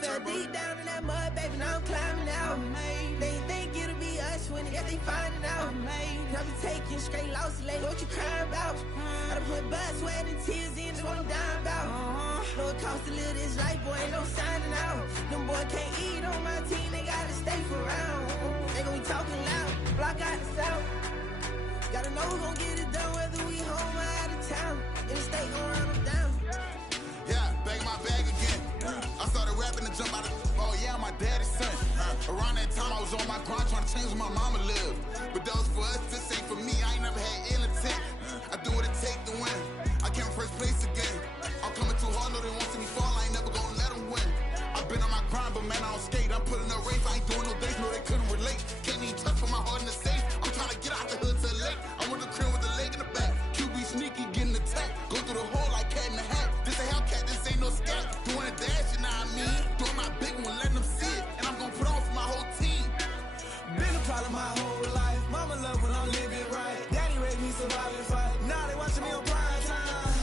fell deep down in that mud, baby, now I'm climbing out. They think it'll be us when they finding out. I be taking straight losses lately, what you crying about? I done put blood, sweat, and tears in, that's what I'm dying about. Know it costs to live this life, boy, ain't no signing out. Them boy can't eat on my team, they gotta stay for round. They gon' be talking loud, block out the south. Gotta know who gon' get it done, whether we home or out of town. In the state, gon' run them down. Yeah, bag my bag again. I started rapping to jump out of, oh yeah, I'm my daddy's son. Around that time, I was on my grind trying to change where my mama lived. But that was for us, this ain't for me. I ain't never had ill intent. I do what it take to win. I came first place again. I'm coming too hard, no, they won't see me fall. I ain't never gonna let them win. I've been on my grind, but man, I don't skate. I'm putting a race, I ain't doing no days, no, they couldn't relate. Can't even touch for my heart in the safe. I'm trying to get out the hood to the lake. I'm with the crib with the leg in the back. QB sneaky, getting attacked. Go through the hole like cat in the hat. This a Hellcat, this ain't no scat. Doing a dash, you know what I mean? Doing my big one, letting them see it. And I'm gonna put on for my whole team. Been a problem my whole life. Mama love when I'm living right. Daddy raised me survive and fight. Now they watching me on prime time.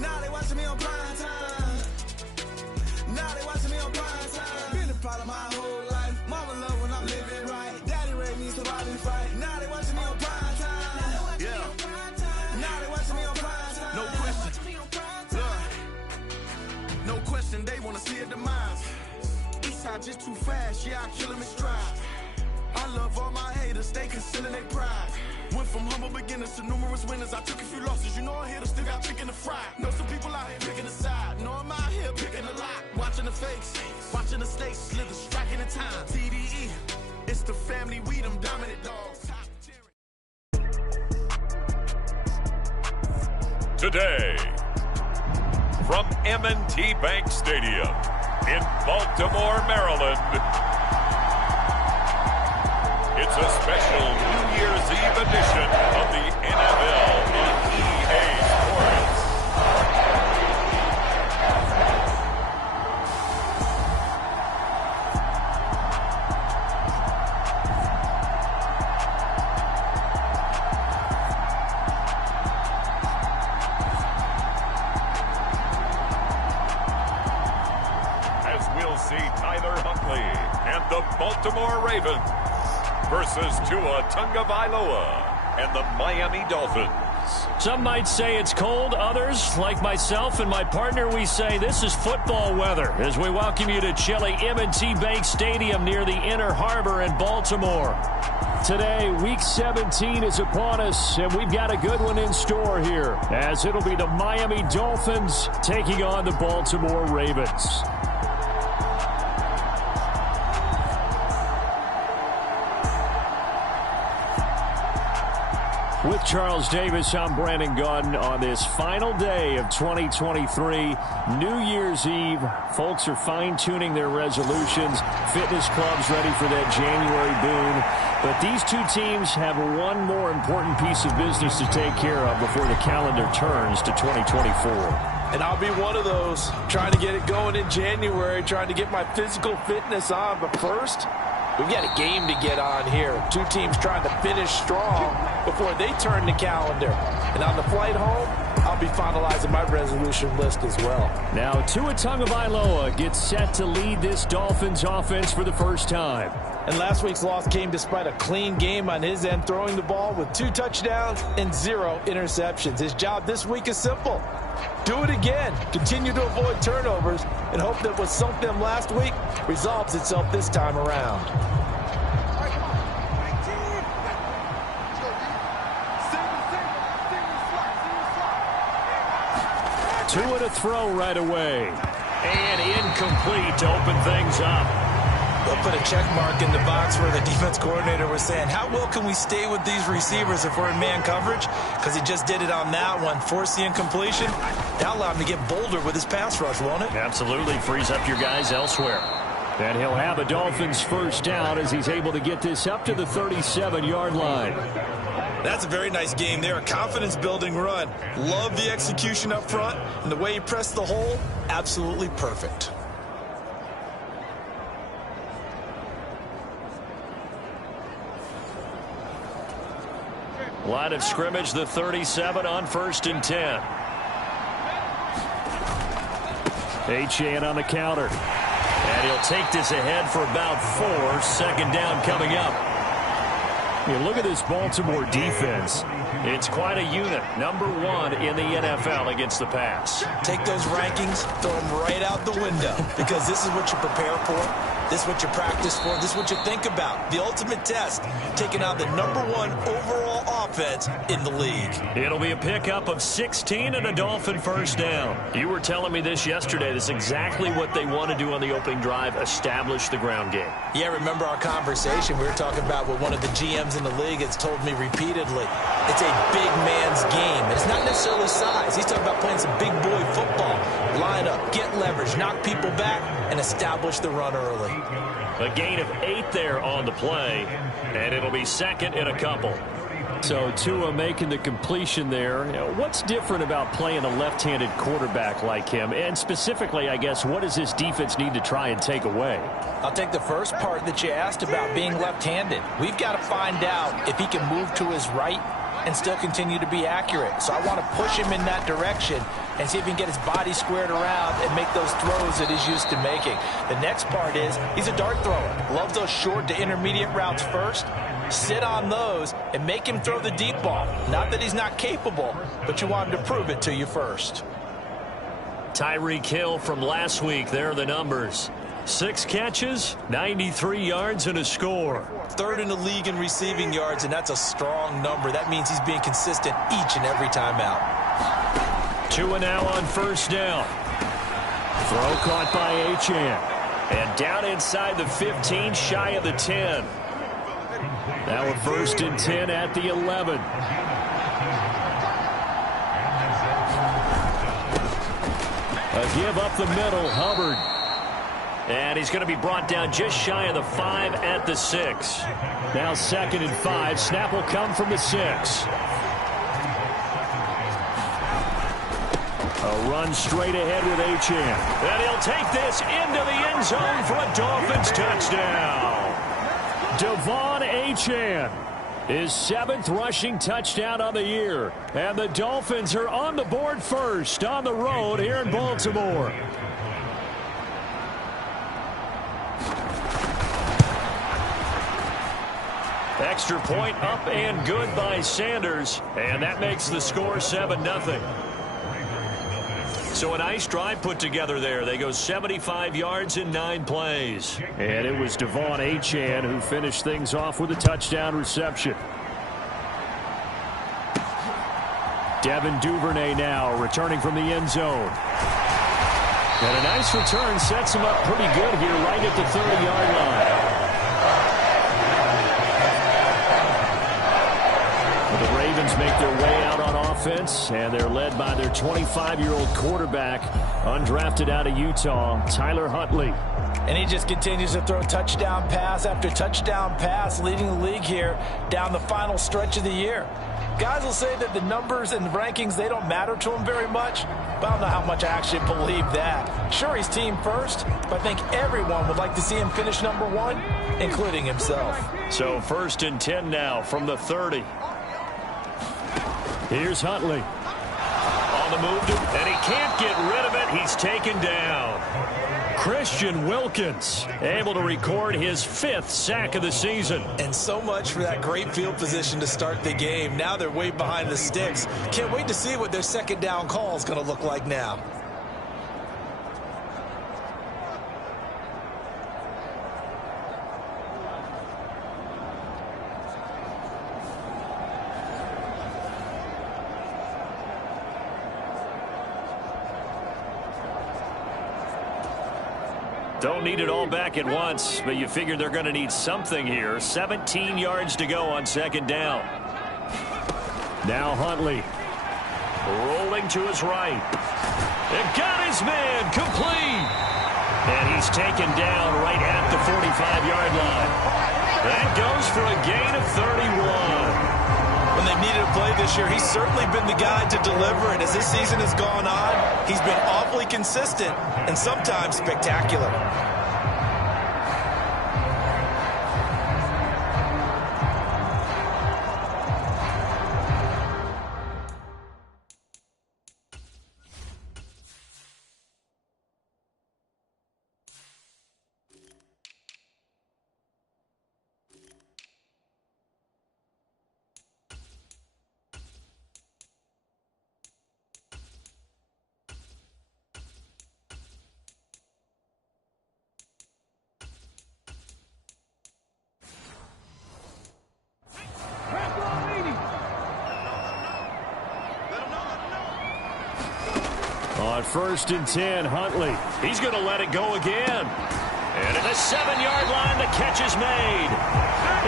Now they watching me on prime time. Now they watching me on prime time. Been a problem my whole life. Mama love when I'm living right. Daddy raised me survive and fight. Now they watching me on prime time. Yeah. Now they watching me on prime time. No question. No question, they wanna see a demise. Eastside just too fast, yeah, I kill him in stride. I love all my haters, they concealing their pride. Went from humble beginners to numerous winners. I took a few losses, you know I hit them, still got chicken to fry. Know some people out here picking a side, know I'm out here picking a lot. Watching the fakes, watching the stakes, slither, striking the time. TDE, it's the family, we them dominant dogs. Today, from M&T Bank Stadium in Baltimore, Maryland, it's a special New Year's Eve edition of the NFL on EA Sports. As we'll see Tyler Huntley and the Baltimore Ravens versus Tua Tagovailoa and the Miami Dolphins. Some might say it's cold. Others, like myself and my partner, we say this is football weather as we welcome you to chilly M&T Bank Stadium near the Inner Harbor in Baltimore. Today, Week 17 is upon us, and we've got a good one in store here, as it'll be the Miami Dolphins taking on the Baltimore Ravens. With Charles Davis, I'm Brandon Gunn on this final day of 2023, New Year's Eve. Folks are fine-tuning their resolutions. Fitness clubs ready for that January boom. But these two teams have one more important piece of business to take care of before the calendar turns to 2024. And I'll be one of those, trying to get it going in January, trying to get my physical fitness on. But first, we've got a game to get on here. Two teams trying to finish strong before they turn the calendar. And on the flight home, I'll be finalizing my resolution list as well. Now, Tua Tagovailoa gets set to lead this Dolphins offense for the first time. And last week's loss came despite a clean game on his end, throwing the ball with 2 touchdowns and 0 interceptions. His job this week is simple. Do it again. Continue to avoid turnovers and hope that what sunk them last week resolves itself this time around. Tua to throw right away. And incomplete to open things up. They'll put a check mark in the box where the defense coordinator was saying, how well can we stay with these receivers if we're in man coverage? Because he just did it on that one, forced the incompletion. That'll allow him to get bolder with his pass rush, won't it? Absolutely, frees up your guys elsewhere. And he'll have a Dolphins first down as he's able to get this up to the 37-yard line. That's a very nice game there, a confidence-building run. Love the execution up front, and the way he pressed the hole, absolutely perfect. Line of scrimmage, the 37 on 1st and 10. Achane on the counter. And he'll take this ahead for about 4. Second down coming up. You look at this Baltimore defense. It's quite a unit. Number 1 in the NFL against the pass. Take those rankings, throw them right out the window, because this is what you prepare for. This is what you practice for. This is what you think about. The ultimate test, taking out the number 1 overall offense in the league. It'll be a pickup of 16 and a Dolphin first down. You were telling me this yesterday. This is exactly what they want to do on the opening drive, establish the ground game. Yeah, remember our conversation? We were talking about what one of the GMs in the league has told me repeatedly. It's a big man's game. And it's not necessarily size. He's talking about playing some big boy football. Line up, get leverage, knock people back, and establish the run early. A gain of 8 there on the play, and it'll be second and a couple. So Tua making the completion there. What's different about playing a left-handed quarterback like him? And specifically, I guess, what does this defense need to try and take away? I'll take the first part that you asked about being left-handed. We've got to find out if he can move to his right and still continue to be accurate. So I want to push him in that direction and see if he can get his body squared around and make those throws that he's used to making. The next part is he's a dart thrower. Loves those short to intermediate routes first. Sit on those and make him throw the deep ball. Not that he's not capable, but you want him to prove it to you first. Tyreek Hill from last week. There are the numbers. 6 catches, 93 yards, and a score. 3rd in the league in receiving yards, and that's a strong number. That means he's being consistent each and every time out. Tua now on first down. Throw caught by Achane. And down inside the 15, shy of the 10. Now a 1st and 10 at the 11. A give up the middle, Hubbard. And he's going to be brought down just shy of the 5 at the 6. Now 2nd and 5. Snap will come from the 6. A run straight ahead with Achane. And he'll take this into the end zone for a Dolphins touchdown. Devon Achane, his 7th rushing touchdown on the year. And the Dolphins are on the board first on the road here in Baltimore. Extra point up and good by Sanders. And that makes the score 7-0. So a nice drive put together there. They go 75 yards in 9 plays. And it was Devon Achane who finished things off with a touchdown reception. Devin Duvernay now returning from the end zone. And a nice return sets him up pretty good here right at the 30-yard line. The Ravens make their way out on offense, and they're led by their 25-year-old quarterback, undrafted out of Utah, Tyler Huntley. And he just continues to throw touchdown pass after touchdown pass, leading the league here down the final stretch of the year. Guys will say that the numbers and the rankings, they don't matter to him very much, but I don't know how much I actually believe that. Sure, he's team first, but I think everyone would like to see him finish number 1, including himself. So 1st and 10 now from the 30. Here's Huntley. On the move, and he can't get rid of it. He's taken down. Christian Wilkins able to record his 5th sack of the season. And so much for that great field position to start the game. Now they're way behind the sticks. Can't wait to see what their 2nd down call is going to look like now. Don't need it all back at once, but you figure they're going to need something here. 17 yards to go on 2nd down. Now Huntley rolling to his right. And got his man complete. And he's taken down right at the 45-yard line. That goes for a gain of 31. When they've needed a play this year, he's certainly been the guy to deliver. And as this season has gone on, he's been awfully consistent and sometimes spectacular. On 1st and 10, Huntley. He's going to let it go again. And at the 7-yard line, the catch is made.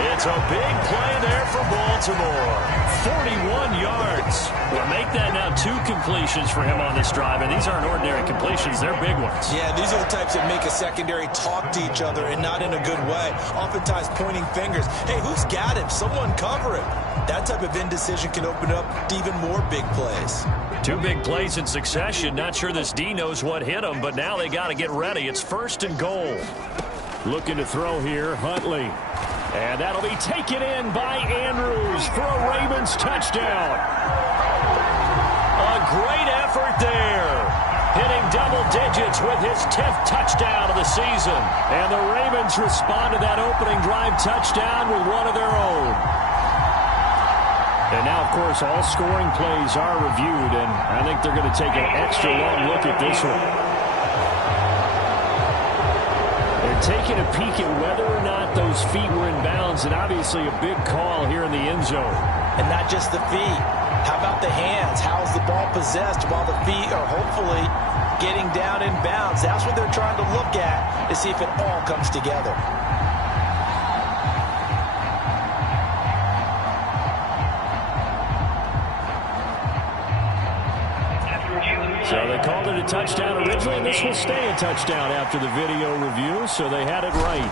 It's a big play there for Baltimore. 41 yards. Well, make that now 2 completions for him on this drive, and these aren't ordinary completions. They're big ones. Yeah, these are the types that make a secondary talk to each other, and not in a good way. Oftentimes pointing fingers. Hey, who's got him? Someone cover him. That type of indecision can open up to even more big plays. 2 big plays in succession. Not sure this D knows what hit him, but now they got to get ready. It's 1st and goal. Looking to throw here, Huntley. And that'll be taken in by Andrews for a Ravens touchdown. A great effort there. Hitting double digits with his 10th touchdown of the season. And the Ravens respond to that opening drive touchdown with one of their own. And now, of course, all scoring plays are reviewed, and I think they're going to take an extra long look at this one. They're taking a peek at whether or not those feet were in bounds, and obviously a big call here in the end zone. And not just the feet. How about the hands? How's the ball possessed while the feet are hopefully getting down in bounds? That's what they're trying to look at to see if it all comes together. So they called it a touchdown originally, and this will stay a touchdown after the video review, so they had it right.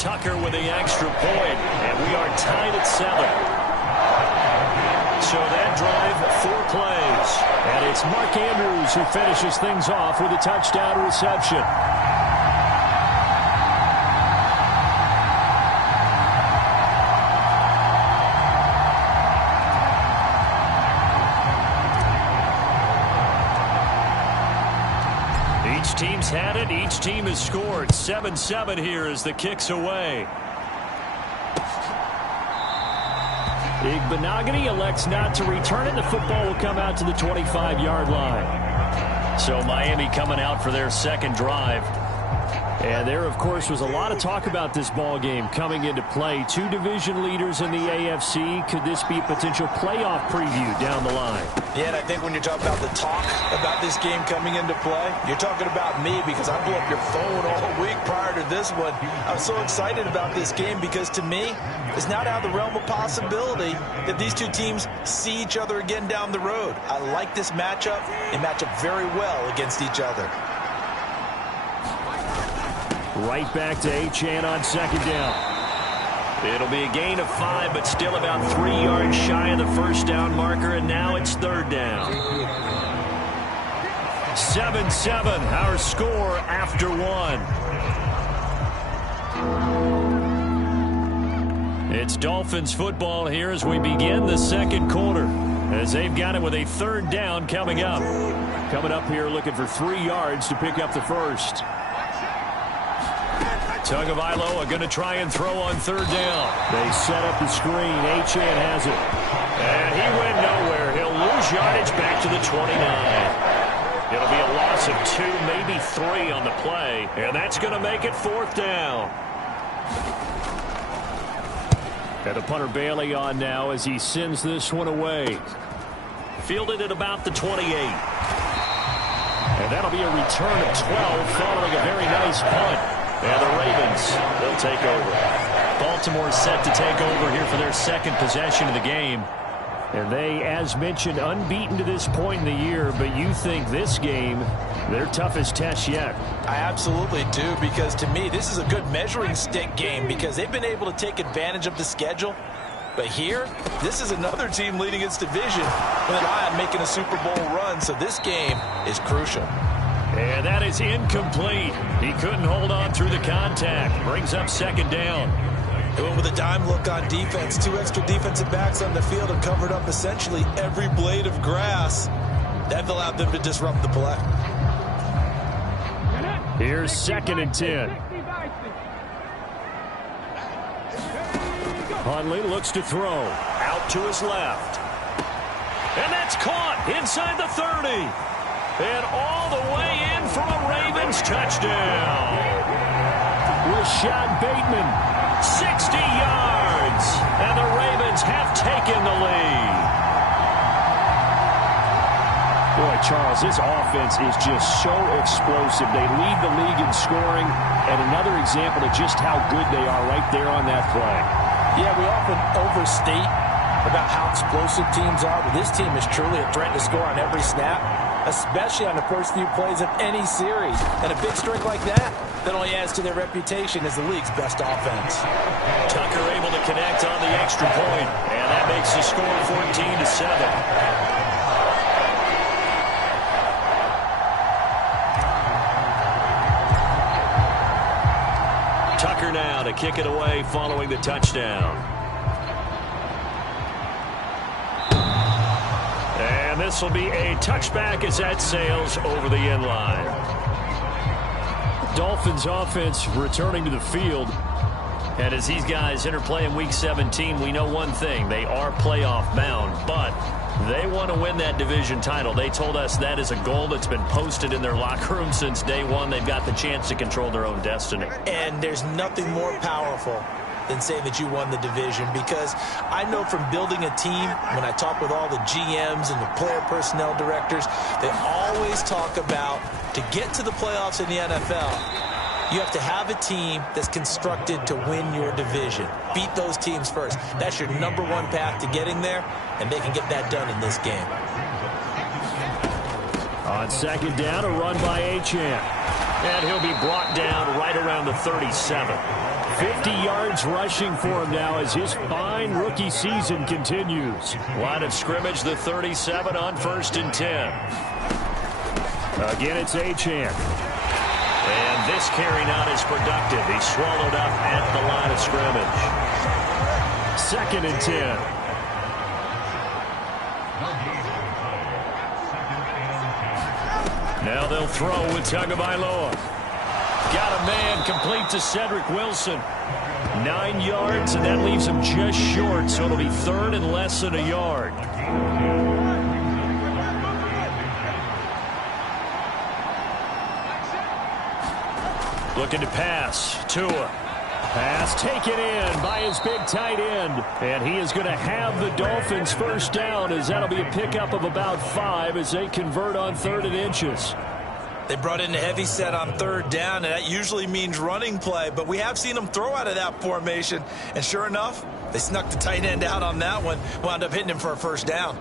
Tucker with the extra point, and we are tied at 7. So that drive, 4 plays. And it's Mark Andrews who finishes things off with a touchdown reception. Each team's had it. Each team has scored. 7-7 here as the kick's away. Igbenogany elects not to return it. The football will come out to the 25-yard line. So Miami coming out for their second drive. And there, of course, was a lot of talk about this ball game coming into play. 2 division leaders in the AFC. Could this be a potential playoff preview down the line? Yeah, and I think when you're talking about the talk about this game coming into play, you're talking about me, because I blew up your phone all week prior to this one. I'm so excited about this game because, to me, it's not out of the realm of possibility that these 2 teams see each other again down the road. I like this matchup. They match up very well against each other. Right back to Achane on 2nd down. It'll be a gain of 5, but still about 3 yards shy of the first down marker, and now it's 3rd down. 7-7, our score after 1. It's Dolphins football here as we begin the second quarter, as they've got it with a 3rd down coming up. Coming up here looking for 3 yards to pick up the first. Tagovailoa going to try and throw on 3rd down. They set up the screen. Achane has it. And he went nowhere. He'll lose yardage back to the 29. It'll be a loss of 2, maybe 3 on the play. And that's going to make it 4th down. And the punter Bailey on now as he sends this one away. Fielded at about the 28. And that'll be a return of 12 following a very nice punt. And the Ravens, they'll take over. Baltimore set to take over here for their second possession of the game. And they, as mentioned, unbeaten to this point in the year. But you think this game, their toughest test yet? I absolutely do, because to me, this is a good measuring stick game because they've been able to take advantage of the schedule. But here, this is another team leading its division with an eye on making a Super Bowl run. So this game is crucial. And that is incomplete. He couldn't hold on through the contact. Brings up 2nd down. Going with a dime look on defense. 2 extra defensive backs on the field and covered up essentially every blade of grass. That allowed them to disrupt the play. Here's 2nd and 10. Hundley looks to throw. Out to his left. And that's caught inside the 30. And all the way in for a Ravens touchdown. Rashad Bateman, 60 yards. And the Ravens have taken the lead. Boy, Charles, this offense is just so explosive. They lead the league in scoring, and another example of just how good they are right there on that play. Yeah, we often overstate about how explosive teams are, but this team is truly a threat to score on every snap, especially on the first few plays of any series. And a big streak like that only adds to their reputation as the league's best offense. Tucker able to connect on the extra point, and that makes the score 14-7. Tucker now to kick it away following the touchdown. And this will be a touchback as that sails over the end line. Dolphins offense returning to the field. And as these guys interplay in Week 17, we know one thing. They are playoff bound, but they want to win that division title. They told us that is a goal that's been posted in their locker room since day one. They've got the chance to control their own destiny. And there's nothing more powerful than saying that you won the division, because I know from building a team, when I talk with all the GMs and the player personnel directors, they always talk about, to get to the playoffs in the NFL, you have to have a team that's constructed to win your division. Beat those teams first. That's your number one path to getting there, and they can get that done in this game. On second down, a run by Achane. And he'll be brought down right around the 37. 50 yards rushing for him now as his fine rookie season continues. Line of scrimmage, the 37 on 1st and 10. Again, it's Achane. And this carry not as productive. He's swallowed up at the line of scrimmage. 2nd and 10. Now they'll throw with Tagovailoa. Got a man complete to Cedric Wilson. 9 yards, and that leaves him just short, so it'll be 3rd and less than a yard. Looking to pass. Tua. Pass taken in by his big tight end. And he is going to have the Dolphins first down, as that'll be a pickup of about 5 as they convert on 3rd and inches. They brought in a heavy set on 3rd down, and that usually means running play. But we have seen them throw out of that formation. And sure enough, they snuck the tight end out on that one. Wound up hitting him for a first down.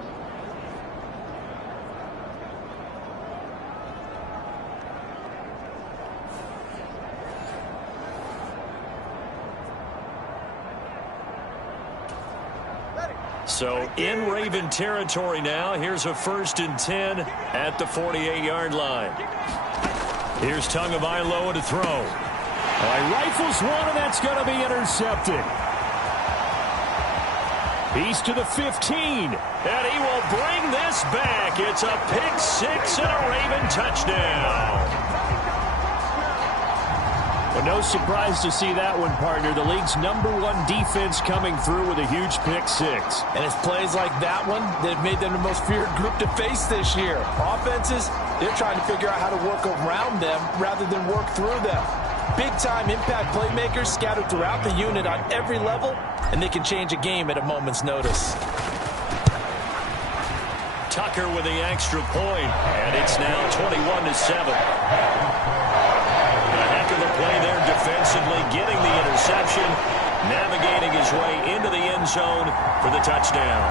So in Raven territory now. Here's a 1st and 10 at the 48-yard line. Here's Tagovailoa to throw. He rifles one, and that's going to be intercepted. He's to the 15, and he will bring this back. It's a pick 6 and a Raven touchdown. Well, no surprise to see that one, partner. The league's #1 defense coming through with a huge pick 6. And it's plays like that one that have made them the most feared group to face this year. Offenses, they're trying to figure out how to work around them rather than work through them. Big-time impact playmakers scattered throughout the unit on every level, and they can change a game at a moment's notice. Tucker with the extra point, and it's now 21-7. The play there defensively, getting the interception, navigating his way into the end zone for the touchdown.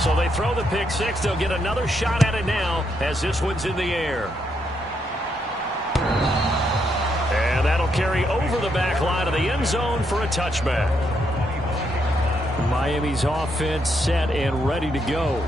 So they throw the pick 6. They'll get another shot at it now as this one's in the air. And that'll carry over the back line of the end zone for a touchback. Miami's offense set and ready to go.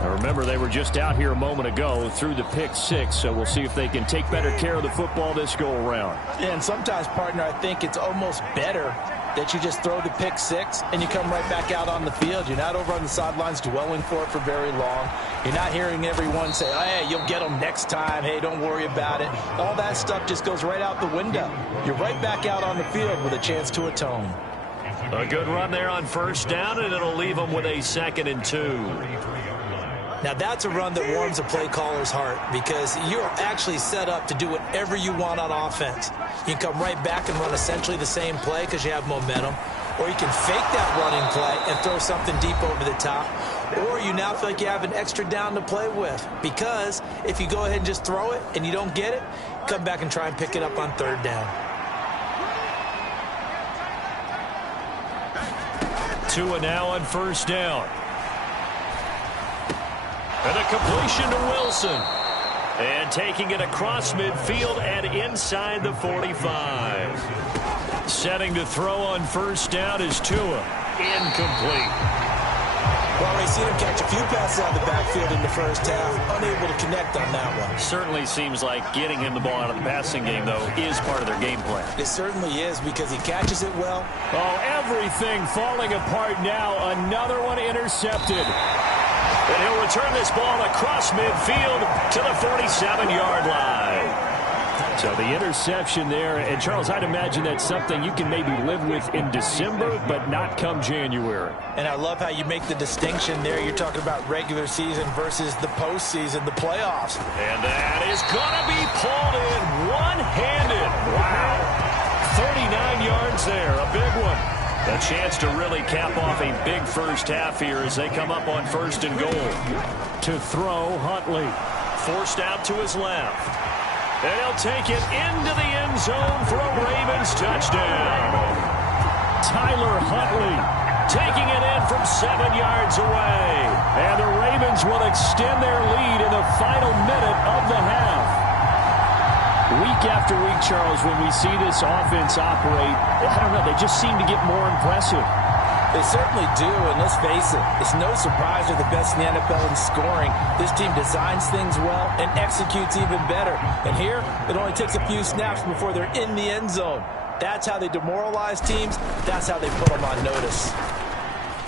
Now remember, they were just out here a moment ago through the pick 6, so we'll see if they can take better care of the football this go-around. Yeah, and sometimes, partner, I think it's almost better that you just throw the pick 6 and you come right back out on the field. You're not over on the sidelines dwelling for it for very long. You're not hearing everyone say, oh, hey, you'll get them next time. Hey, don't worry about it. All that stuff just goes right out the window. You're right back out on the field with a chance to atone. A good run there on 1st down, and it'll leave them with a 2nd and 2. Now, that's a run that warms a play caller's heart because you're actually set up to do whatever you want on offense. You can come right back and run essentially the same play because you have momentum, or you can fake that running play and throw something deep over the top, or you now feel like you have an extra down to play with because if you go ahead and just throw it and you don't get it, come back and try and pick it up on third down. 2 now on first down. And a completion to Wilson. And taking it across midfield and inside the 45. Setting to throw on first down is Tua. Incomplete. Well, we've seen him catch a few passes out of the backfield in the first half. Unable to connect on that one. Certainly seems like getting him the ball out of the passing game, though, is part of their game plan. It certainly is because he catches it well. Oh, everything falling apart now. Another one intercepted. And he'll return this ball across midfield to the 47-yard line. So the interception there. And, Charles, I'd imagine that's something you can maybe live with in December, but not come January. And I love how you make the distinction there. You're talking about regular season versus the postseason, the playoffs. And that is going to be pulled in one-handed. Wow. 39 yards there, a big one. A chance to really cap off a big first half here as they come up on first and goal. To throw, Huntley. Forced out to his left. And he'll take it into the end zone for a Ravens touchdown. Tyler Huntley taking it in from 7 yards away. And the Ravens will extend their lead in the final minute of the half. Week after week, Charles, when we see this offense operate, I don't know, they just seem to get more impressive. They certainly do, and let's face it, it's no surprise they're the best in the NFL in scoring. This team designs things well and executes even better. And here, it only takes a few snaps before they're in the end zone. That's how they demoralize teams. That's how they put them on notice.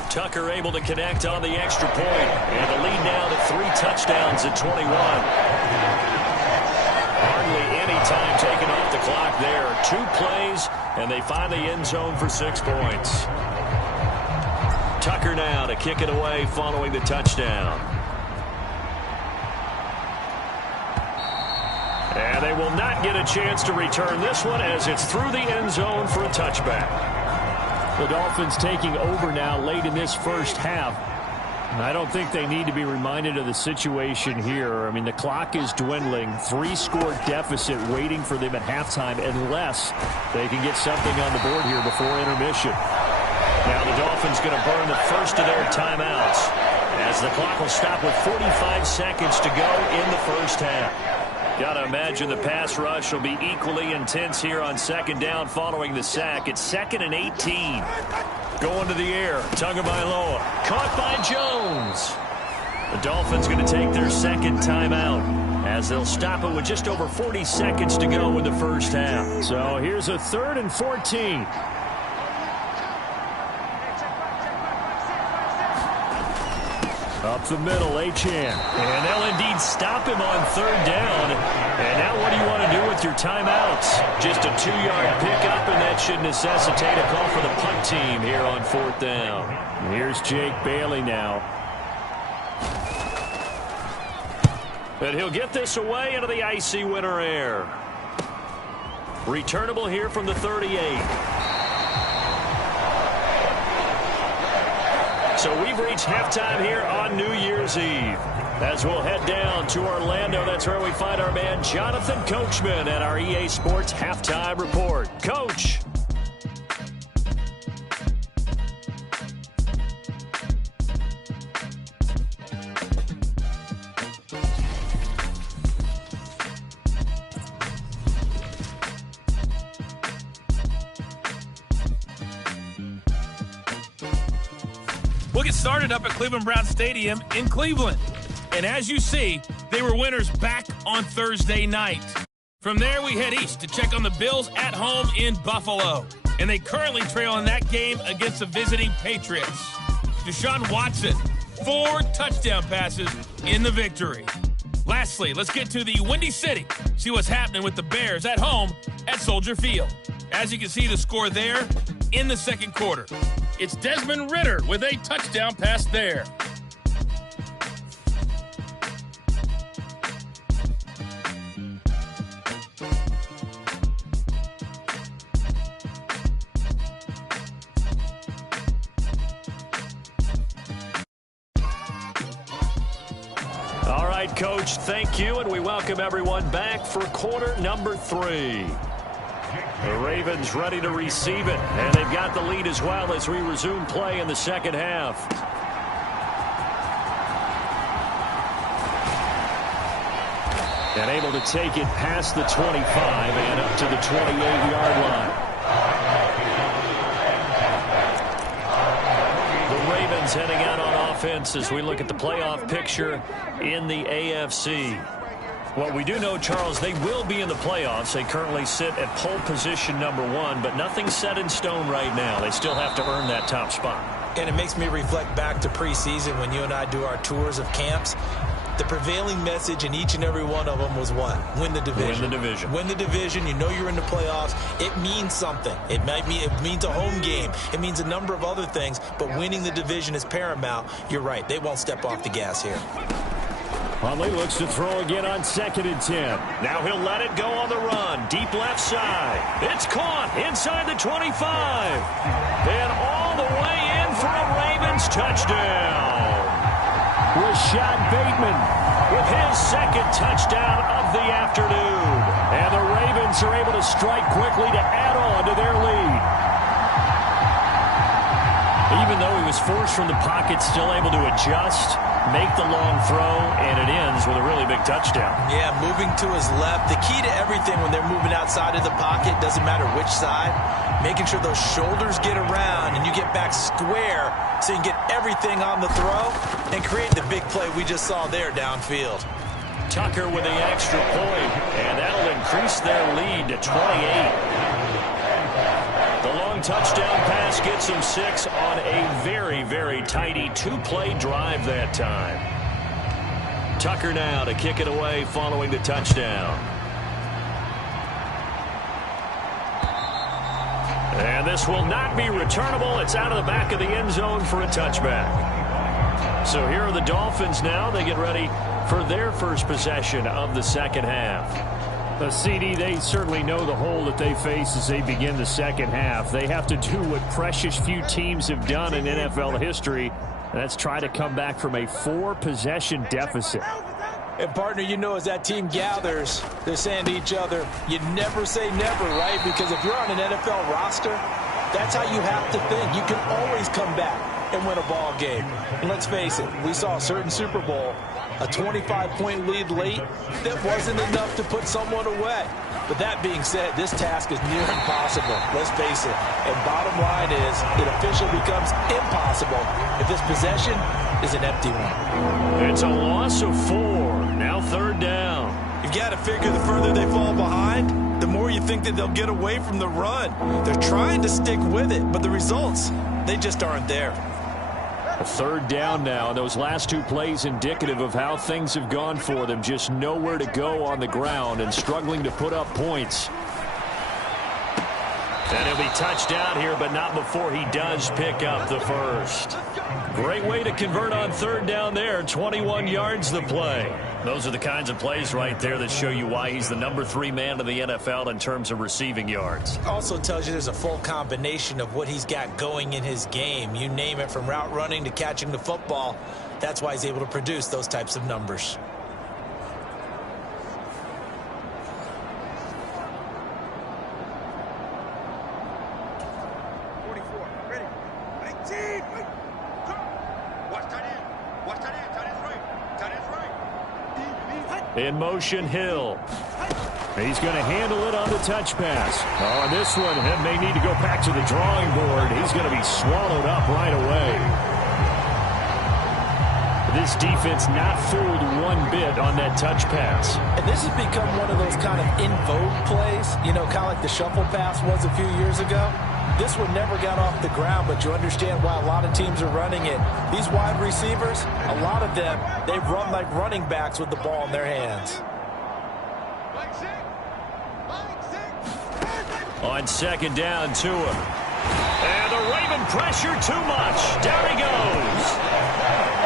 Tucker able to connect on the extra point, and the lead now to 3 touchdowns at 21. Hardly any time taken off the clock there. 2 plays, and they find the end zone for 6 points. Tucker now to kick it away following the touchdown. And they will not get a chance to return this one as it's through the end zone for a touchback. The Dolphins taking over now late in this first half. I don't think they need to be reminded of the situation here. I mean, the clock is dwindling. 3-score deficit waiting for them at halftime unless they can get something on the board here before intermission. Now the Dolphins going to burn the first of their timeouts as the clock will stop with 45 seconds to go in the first half. Got to imagine the pass rush will be equally intense here on second down following the sack. It's 2nd and 18. Going to the air. Tagovailoa. Caught by Jones. The Dolphins going to take their second timeout as they'll stop it with just over 40 seconds to go in the first half. So here's a 3rd and 14. Up the middle, Achane. And they'll indeed stop him on 3rd down. And now what do you want to do with your timeouts? Just a 2-yard pickup, and that should necessitate a call for the punt team here on 4th down. And here's Jake Bailey now. And he'll get this away into the icy winter air. Returnable here from the 38. So we've reached halftime here on New Year's Eve. As we'll head down to Orlando, that's where we find our man Jonathan Coachman at our EA Sports Halftime Report. Coach. We'll get started up at Cleveland Brown Stadium in Cleveland. And as you see, they were winners back on Thursday night. From there, we head east to check on the Bills at home in Buffalo. And they currently trail in that game against the visiting Patriots. Deshaun Watson, 4 touchdown passes in the victory. Lastly, let's get to the Windy City, see what's happening with the Bears at home at Soldier Field. As you can see the score there in the second quarter. It's Desmond Ridder with a touchdown pass there. Coach. Thank you, and we welcome everyone back for quarter number 3. The Ravens ready to receive it, and they've got the lead as well as we resume play in the second half. And able to take it past the 25 and up to the 28-yard line. The Ravens heading out on offense as we look at the playoff picture in the AFC. What we do know, Charles, they will be in the playoffs. They currently sit at pole position number 1, but nothing's set in stone right now. They still have to earn that top spot. And it makes me reflect back to preseason when you and I do our tours of camps. The prevailing message in each and every one of them was what? Win the division. Win the division. Win the division. You know you're in the playoffs. It means something. It means a home game. It means a number of other things, but winning the division is paramount. You're right. They won't step off the gas here. Huntley looks to throw again on 2nd and 10. Now he'll let it go on the run. Deep left side. It's caught inside the 25. And all the way in for a Ravens touchdown. Rashad Bateman with his 2nd touchdown of the afternoon. And the Ravens are able to strike quickly to add on to their lead. Even though he was forced from the pocket, still able to adjust, make the long throw, and it ends with a really big touchdown. Yeah, moving to his left. The key to everything when they're moving outside of the pocket, doesn't matter which side, making sure those shoulders get around and you get back square so you can get everything on the throw and create the big play we just saw there downfield. Tucker with the extra point, and that'll increase their lead to 28. The long touchdown pass gets him 6 on a very, very tidy 2-play drive that time. Tucker now to kick it away following the touchdown. And this will not be returnable. It's out of the back of the end zone for a touchback. So here are the Dolphins now. They get ready for their first possession of the second half. CD, they certainly know the hole that they face as they begin the second half. They have to do what precious few teams have done in NFL history, and that's try to come back from a 4-possession deficit. And, partner, you know as that team gathers, they're saying to each other, you never say never, right? Because if you're on an NFL roster, that's how you have to think. You can always come back and win a ball game. And let's face it, we saw a certain Super Bowl, a 25-point lead late, that wasn't enough to put someone away. But that being said, this task is near impossible. Let's face it. And bottom line is, it officially becomes impossible if this possession is an empty one. It's a loss of 4. Now 3rd down. You've got to figure the further they fall behind, the more you think that they'll get away from the run. They're trying to stick with it, but the results, they just aren't there. A 3rd down now. Those last 2 plays indicative of how things have gone for them. Just nowhere to go on the ground and struggling to put up points. And he'll be touched down here, but not before he does pick up the first. Great way to convert on 3rd down there. 21 yards the play. Those are the kinds of plays right there that show you why he's the number 3 man in the NFL in terms of receiving yards. Also tells you there's a full combination of what he's got going in his game. You name it, from route running to catching the football. That's why he's able to produce those types of numbers. In motion, Hill. He's going to handle it on the touch pass. On this one, he may need to go back to the drawing board. He's going to be swallowed up right away. This defense not fooled one bit on that touch pass. And this has become one of those kind of in vogue plays, you know, kind of like the shuffle pass was a few years ago. This one never got off the ground, but you understand why a lot of teams are running it. These wide receivers, a lot of them, they run like running backs with the ball in their hands. On 2nd down, Tua. And the Raven pressure too much. Down he goes.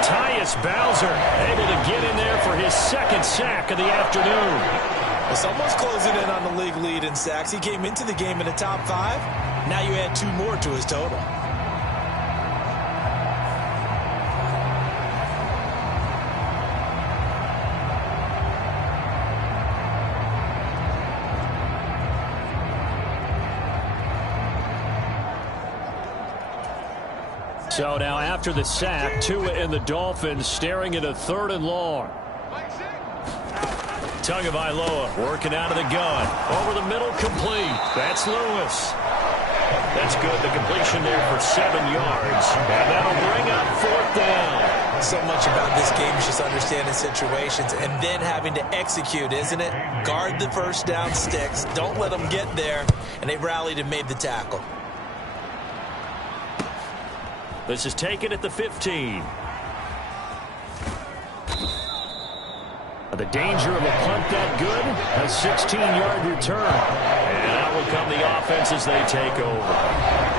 Tyus Bowser able to get in there for his 2nd sack of the afternoon. It's almost closing in on the league lead in sacks. He came into the game in the top 5. Now you add 2 more to his total. So now after the sack, Tua and the Dolphins staring at a 3rd and long. Tagovailoa working out of the gun. Over the middle, complete. That's Lewis. That's good. The completion there for 7 yards. And that'll bring up 4th down. So much about this game is just understanding situations and then having to execute, isn't it? Guard the first down sticks. Don't let them get there. And they rallied and made the tackle. This is taken at the 15. The danger of a punt that good. A 16-yard return. And out will come the offense as they take over.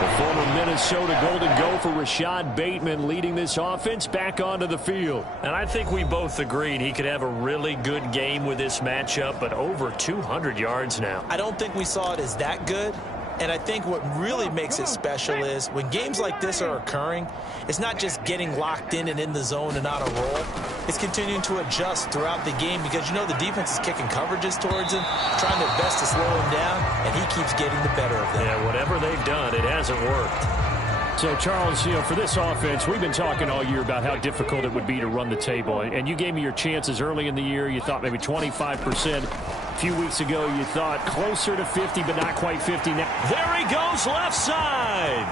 The former Minnesota Golden Gopher Rashad Bateman leading this offense back onto the field. And I think we both agreed he could have a really good game with this matchup, but over 200 yards now. I don't think we saw it as that good. And I think what really makes it special is when games like this are occurring, it's not just getting locked in and in the zone and on a roll. It's continuing to adjust throughout the game because, you know, the defense is kicking coverages towards him, trying their best to slow him down, and he keeps getting the better of them. Yeah, whatever they've done, it hasn't worked. So, Charles, you know, for this offense, we've been talking all year about how difficult it would be to run the table. And you gave me your chances early in the year. You thought maybe 25%. A few weeks ago, you thought closer to 50, but not quite 50. Now, there he goes, left side.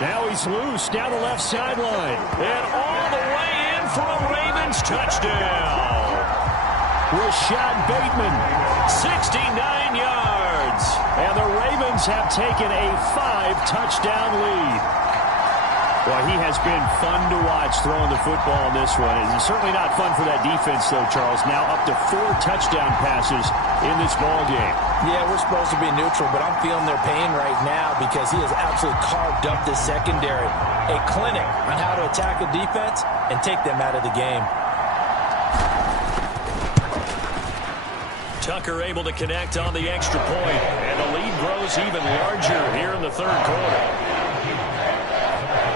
Now he's loose down the left sideline. And all the way in for a Ravens touchdown. Rashad Bateman, 69 yards. And the Ravens have taken a 5-touchdown lead. Well, he has been fun to watch throwing the football in this one. It's certainly not fun for that defense, though, Charles. Now up to 4 touchdown passes in this ball game. Yeah, we're supposed to be neutral, but I'm feeling their pain right now because he has absolutely carved up this secondary. A clinic on how to attack a defense and take them out of the game. Tucker able to connect on the extra point, and the lead grows even larger here in the 3rd quarter.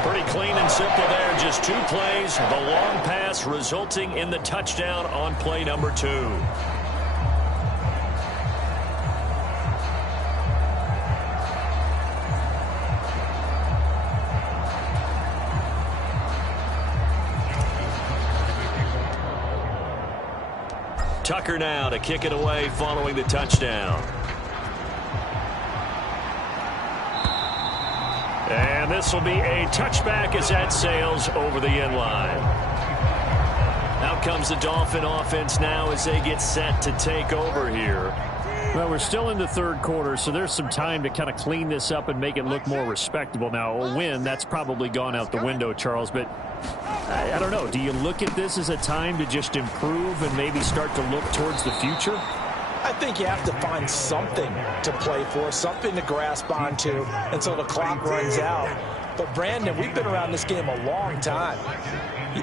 Pretty clean and simple there. Just 2 plays. The long pass resulting in the touchdown on play number 2. Tucker now to kick it away following the touchdown. And this will be a touchback as that sails over the end line. Out comes the Dolphin offense now as they get set to take over here. Well, we're still in the 3rd quarter, so there's some time to kind of clean this up and make it look more respectable. Now, a win, that's probably gone out the window, Charles, but I don't know. Do you look at this as a time to just improve and maybe start to look towards the future? I think you have to find something to play for, something to grasp onto until the clock runs out. But, Brandon, we've been around this game a long time.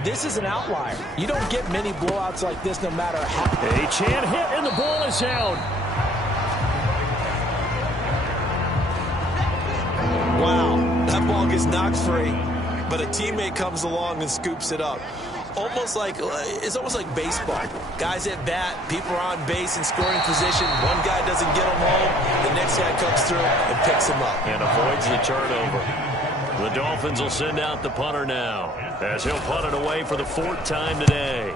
This is an outlier. You don't get many blowouts like this no matter how. A Chan hit, and the ball is out. Wow, that ball gets knocked free, but a teammate comes along and scoops it up. It's almost like baseball. Guys at bat, people are on base in scoring position. One guy doesn't get him home. The next guy comes through and picks him up. And avoids the turnover. The Dolphins will send out the punter now, as he'll punt it away for the 4th time today.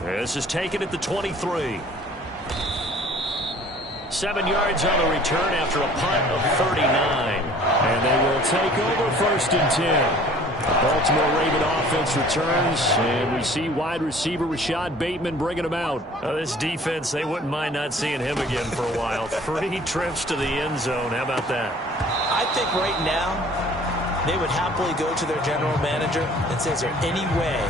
This is taken at the 23. 7 yards on the return after a punt of 39. And they will take over 1st and 10. The Baltimore Raven offense returns, and we see wide receiver Rashad Bateman bringing him out. This defense, they wouldn't mind not seeing him again for a while. 3 trips to the end zone. How about that? I think right now they would happily go to their general manager and say, is there any way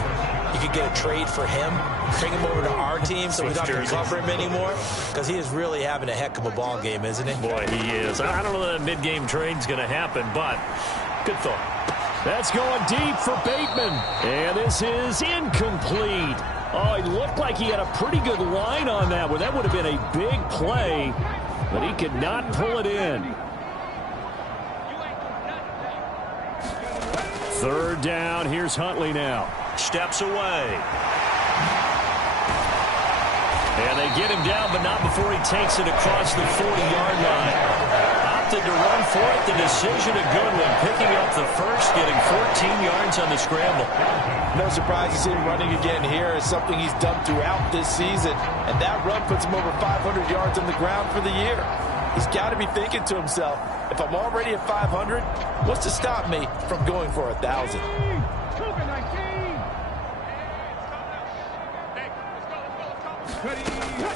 you could get a trade for him, bring him over to our team so we don't have to cover him anymore? Because he is really having a heck of a ball game, isn't he? Boy, he is. I don't know that mid-game trade's going to happen, but good thought. That's going deep for Bateman. And this is incomplete. Oh, it looked like he had a pretty good line on that one. That would have been a big play, but he could not pull it in. 3rd down. Here's Huntley now. Steps away. And they get him down, but not before he takes it across the 40-yard line. opted to run for it. The decision a good one, picking up the first, getting 14 yards on the scramble. No surprise to see him running again here. It's something he's done throughout this season. And that run puts him over 500 yards on the ground for the year. He's got to be thinking to himself, if I'm already at 500, what's to stop me from going for 1,000?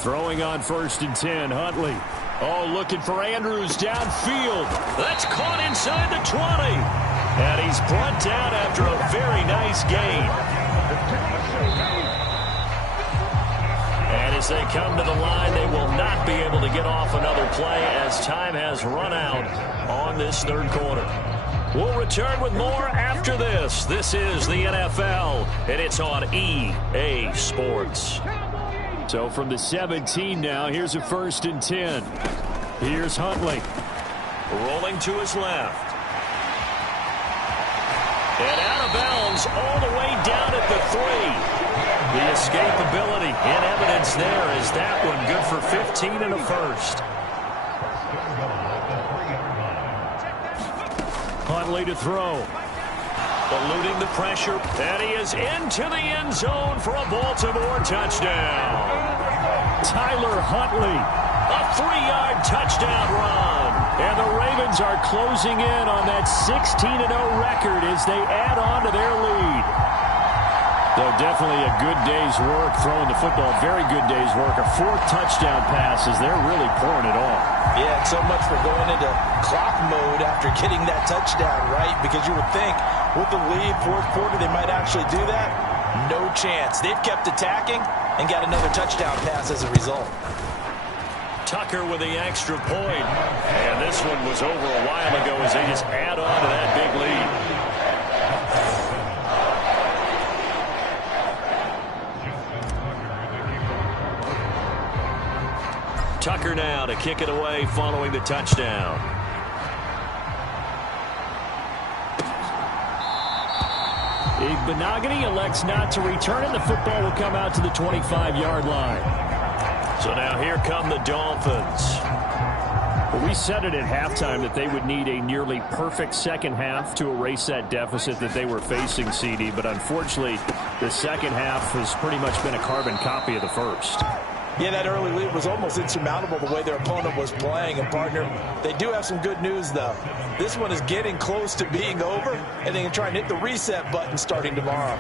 Throwing on 1st and 10, Huntley. Oh, looking for Andrews downfield. That's caught inside the 20. And he's brought down after a very nice gain. And as they come to the line, they will not be able to get off another play as time has run out on this 3rd quarter. We'll return with more after this. This is the NFL, and it's on EA Sports. So from the 17 now, here's a 1st and 10. Here's Huntley. Rolling to his left. And out of bounds all the way down at the 3. The escapability in evidence there is that one good for 15 and a first. Huntley to throw. Eluding the pressure, and he is into the end zone for a Baltimore touchdown. Tyler Huntley, a 3-yard touchdown run. And the Ravens are closing in on that 16-0 record as they add on to their lead. Though definitely a good day's work throwing the football, very good day's work. A 4th touchdown pass as they're really pouring it on. Yeah, and so much for going into clock mode after getting that touchdown, right? Because you would think with the lead, 4th quarter, they might actually do that. No chance. They've kept attacking and got another touchdown pass as a result. Tucker with the extra point. And this one was over a while ago as they just add on to that big lead. Tucker now to kick it away following the touchdown. Benogany elects not to return it. The football will come out to the 25-yard line. So now here come the Dolphins. Well, we said it at halftime that they would need a nearly perfect second half to erase that deficit that they were facing, CD. But unfortunately, the second half has pretty much been a carbon copy of the first. Yeah, that early lead was almost insurmountable the way their opponent was playing. And, partner, they do have some good news, though. This one is getting close to being over, and they can try and hit the reset button starting tomorrow.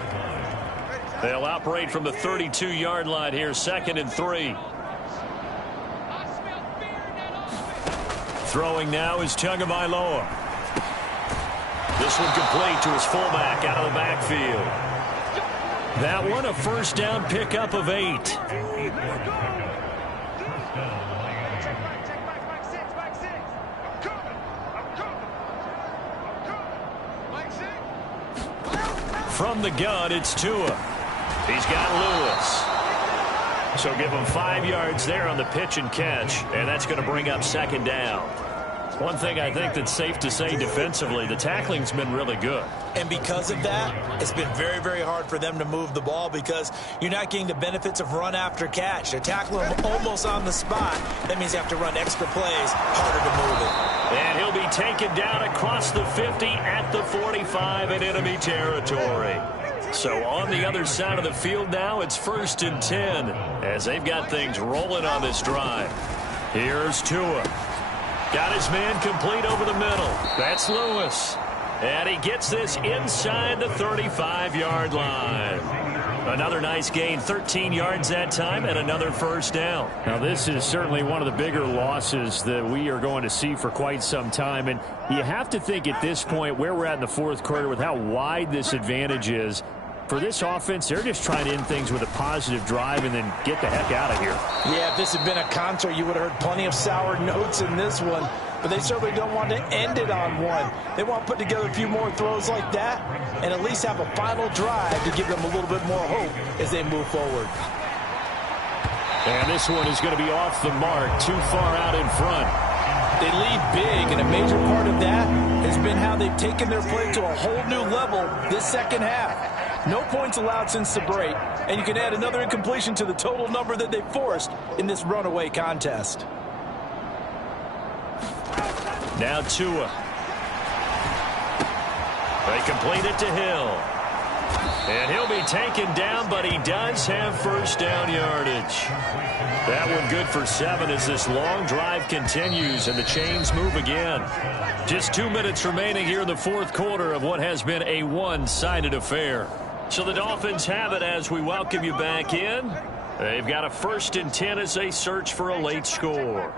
They'll operate from the 32-yard line here, 2nd and 3. Throwing now is Tagovailoa. This one complete to his fullback out of the backfield. That one a first down pickup of 8. From the gun, it's Tua. He's got Lewis. So give him 5 yards there on the pitch and catch, and that's going to bring up 2nd down. One thing I think that's safe to say defensively, the tackling's been really good. And because of that, it's been very, very hard for them to move the ball because you're not getting the benefits of run after catch. They're tackling them almost on the spot. That means you have to run extra plays, harder to move it. And he'll be taken down across the 50 at the 45 in enemy territory. So on the other side of the field now, it's 1st and 10 as they've got things rolling on this drive. Here's Tua. Got his man complete over the middle. That's Lewis. And he gets this inside the 35-yard line. Another nice gain, 13 yards that time, and another first down. Now, this is certainly one of the bigger losses that we are going to see for quite some time. And you have to think at this point where we're at in the 4th quarter with how wide this advantage is. For this offense, they're just trying to end things with a positive drive and then get the heck out of here. Yeah, if this had been a concert, you would have heard plenty of sour notes in this one. But they certainly don't want to end it on one. They want to put together a few more throws like that and at least have a final drive to give them a little bit more hope as they move forward. And this one is going to be off the mark, too far out in front. They lead big, and a major part of that has been how they've taken their play to a whole new level this second half. No points allowed since the break, and you can add another incompletion to the total number that they forced in this runaway contest. Now Tua. They complete it to Hill. And he'll be taken down, but he does have first down yardage. That one good for 7 as this long drive continues and the chains move again. Just 2 minutes remaining here in the fourth quarter of what has been a one-sided affair. So the Dolphins have it as we welcome you back in. They've got a 1st and 10 as they search for a late score.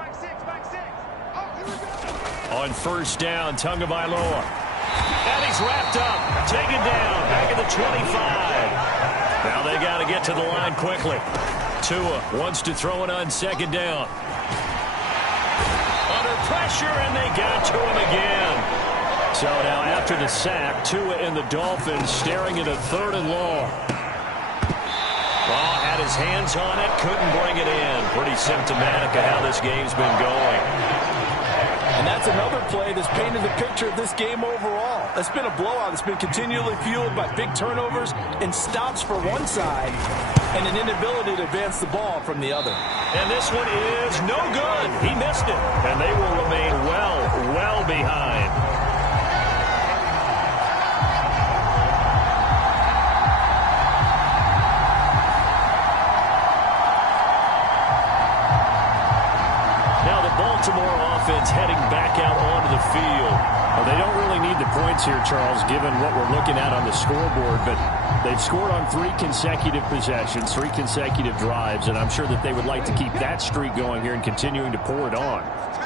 On first down, Tagovailoa. And he's wrapped up, taken down, back at the 25. Now they got to get to the line quickly. Tua wants to throw it on second down. Under pressure, and they got to him again. So now after the sack, Tua and the Dolphins staring at a 3rd and long. Had his hands on it, couldn't bring it in. Pretty symptomatic of how this game's been going. And that's another play that's painted the picture of this game overall. It's been a blowout. It's been continually fueled by big turnovers and stops for one side and an inability to advance the ball from the other. And this one is no good. He missed it. And they will remain well behind. Baltimore offense heading back out onto the field. Well, they don't really need the points here, Charles, given what we're looking at on the scoreboard, but they've scored on 3 consecutive possessions, 3 consecutive drives, and I'm sure that they would like to keep that streak going here and continuing to pour it on.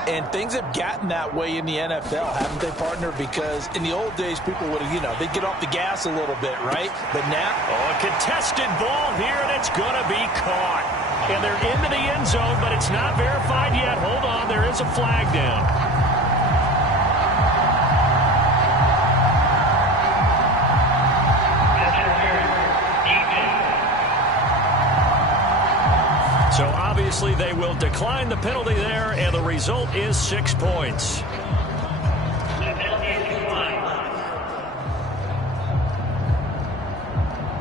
And things have gotten that way in the NFL, haven't they, partner? Because in the old days, people would have, they'd get off the gas a little bit, right? But now... a contested ball here, and it's going to be caught. And they're into the end zone, but it's not verified yet. Hold on, there is a flag down. So obviously they will decline the penalty there, and the result is 6 points.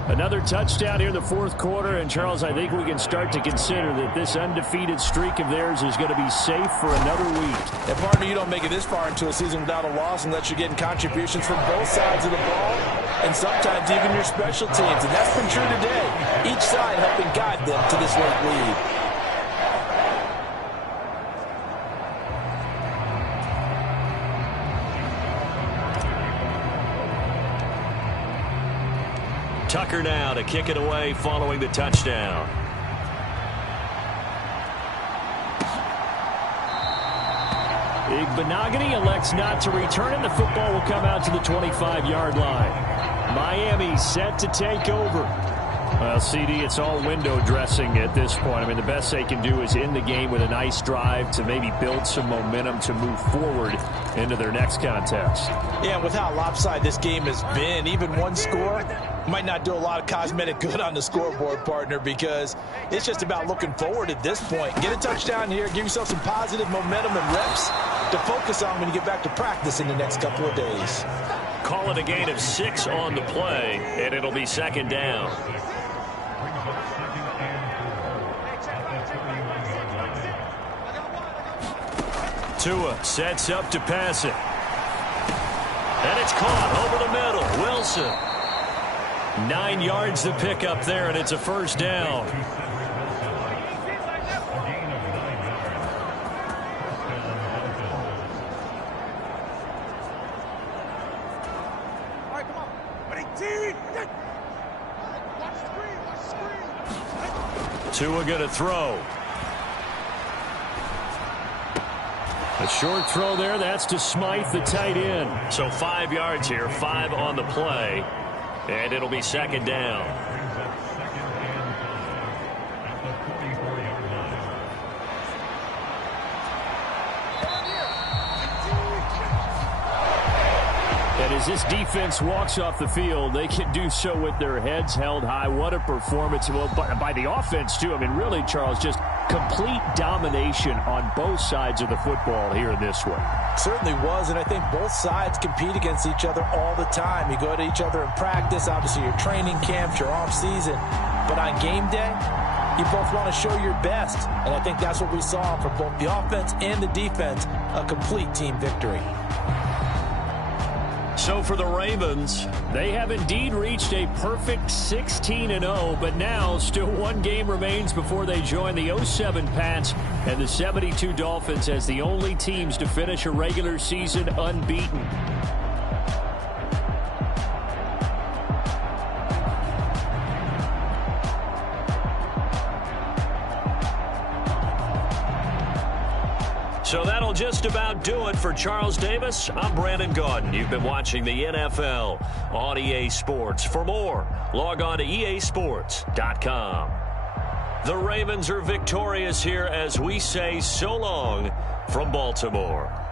Another touchdown here in the fourth quarter, and Charles, I think we can start to consider that this undefeated streak of theirs is going to be safe for another week. And partner, you don't make it this far into a season without a loss unless you're getting contributions from both sides of the ball, and sometimes even your special teams, and that's been true today. Each side helping guide them to this late lead. Tucker now to kick it away following the touchdown. Igbenogany elects not to return, and the football will come out to the 25-yard line. Miami set to take over. Well, CD, it's all window dressing at this point. I mean, the best they can do is end the game with a nice drive to maybe build some momentum to move forward into their next contest. Yeah, with how lopsided this game has been, even one score might not do a lot of cosmetic good on the scoreboard, partner, because it's just about looking forward at this point. Get a touchdown here, give yourself some positive momentum and reps to focus on when you get back to practice in the next couple of days. Call it a gain of 6 on the play, and it'll be second down. Tua sets up to pass it. And it's caught over the middle. Wilson. 9 yards to pick up there, and it's a first down. Tua going to throw. A short throw there. That's to Smythe, the tight end. So 5 yards here, 5 on the play. And it'll be second down. And as this defense walks off the field, they can do so with their heads held high. What a performance. Well, by the offense, too. I mean, really, Charles, just complete domination on both sides of the football here in this one. Certainly was, and I think both sides compete against each other all the time. You go to each other in practice, obviously your training camps, your off season, but on game day, you both want to show your best. And I think that's what we saw from both the offense and the defense, a complete team victory. So for the Ravens, they have indeed reached a perfect 16-0, but now still one game remains before they join the 07 Pats and the 72 Dolphins as the only teams to finish a regular season unbeaten. So that'll just about do it for Charles Davis. I'm Brandon Gaudin. You've been watching the NFL on EA Sports. For more, log on to easports.com. The Ravens are victorious here as we say so long from Baltimore.